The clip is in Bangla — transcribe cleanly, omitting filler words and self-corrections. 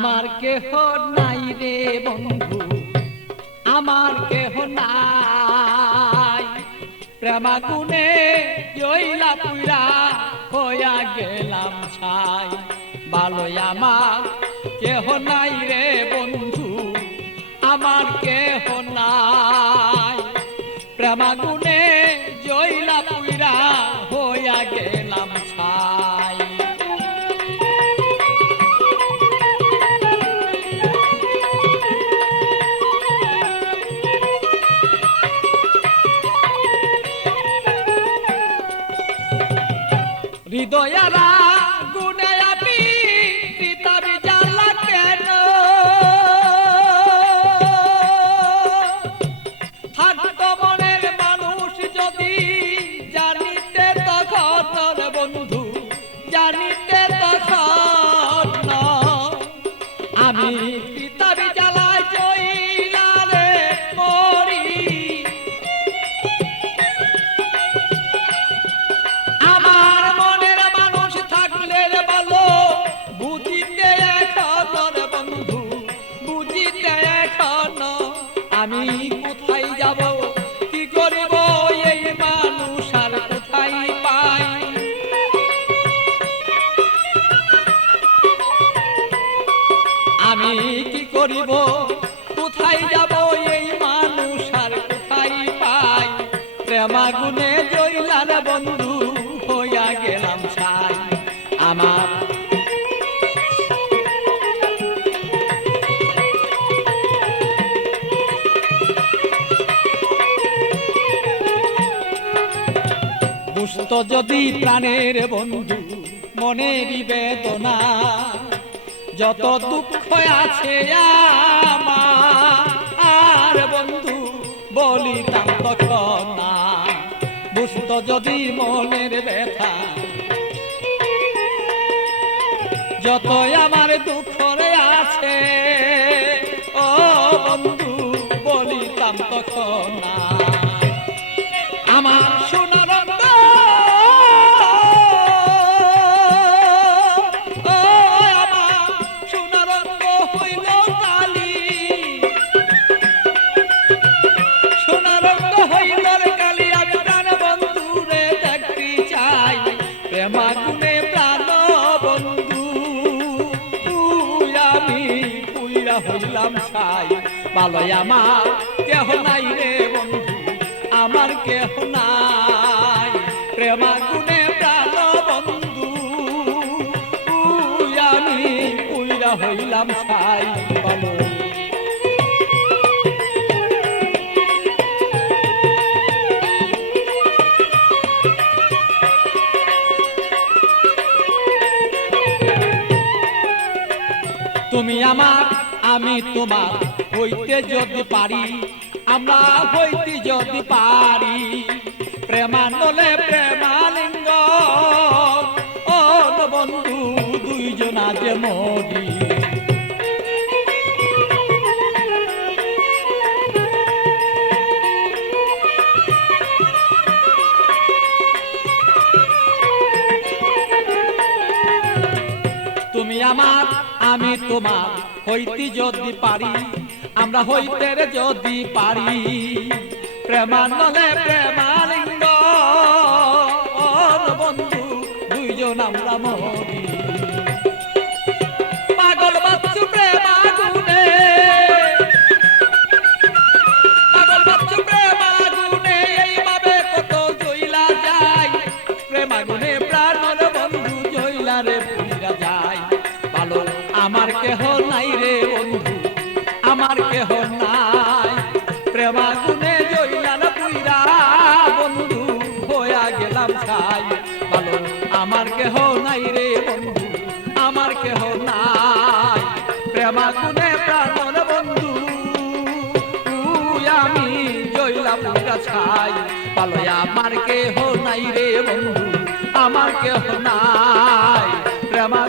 আমার কেহ নাই রে বন্ধু, আমার কেহ নাই। প্রেমাগুনে জইলা পুরা হইয়া গেলাম ছাই। ভালোই আমার কেহ নাই রে বন্ধু, আমার কেহ নাই। প্রেমাগুনে জইলা পুরা হইয়া গেলাম ছাই। হৃদয়ারা গুনে আমি পিতাবি জ্বালা কেন, থাকতো মনের মানুষ যদি জানিতে তখন বন্ধু, জানিতে তখন আমি পিতাবি জ্বালায় জইলা রে মরি। আমার মনের মানুষ থাকলে ভালো বুঝিতে এখন বন্ধু, বুঝিতে এখন আমি কোথায় যাব, কি করিব এই মানুষ আর কোথায় পাই। আমি কি করিব, কোথায় যাব এই মানুষ আর কোথায় পাই। প্রেমাগুনে জইলার বন্ধু হইয়া গেলাম ছাই। আমার বুঝতো যদি প্রাণের বন্ধু মনেরই বেদনা, যত দুঃখ আছে আমার বন্ধু বলিতাম তখন না। বুঝতো যদি মনের ব্যথা, যত আমার দুঃখ আছে ও বন্ধু বলিতাম তখন না। আমার সোনার প্রেমাগুনে প্রাণ বন্ধু আমি পুইরা হইলাম ছাই। ভালোই আমার কেহ নাই রে বন্ধু, আমার কেহ নাই। প্রেমাগুনে প্রাণ বন্ধু আমি পুইরা হইলাম ছাই। ভালো তুমি আমার আমি তোমার হইতে যদি পারি, আমরা হইতে যদি পারি। প্রেমানলে প্রেমালিঙ্গ ও বন্ধু দুইজনা যে মরি। তুমি আমার আমি তোমার হইতে যদি পারি, আমরা হইতে যদি পারি। প্রেমানলে প্রেমালিঙ্গ বন্ধু দুইজন আমরা মরি। পাগল বাচ্চু প্রেমাগুনে, পাগল বাচ্চু প্রেমাগুনে এইভাবে কত জইলা যায়। প্রেমাগুনে প্রাণর বন্ধু জইলা রে পুইরা যায়। ভালো আমার কেহ নাই রে বন্ধু, আমার কেহ নাই। প্রেমাগুনে জইলার পুইরা বন্ধু হইয়া গেলাম ছাই। ভালো আমার কেহ নাই রে বন্ধু, আমার কেহ নাই। প্রেমাগুনে প্রাণর বন্ধু আমি জইলা পুইরা ছাই। ভালো আমার কেহ নাই রে বন্ধু, আমার কেহ নাই। প্রেমা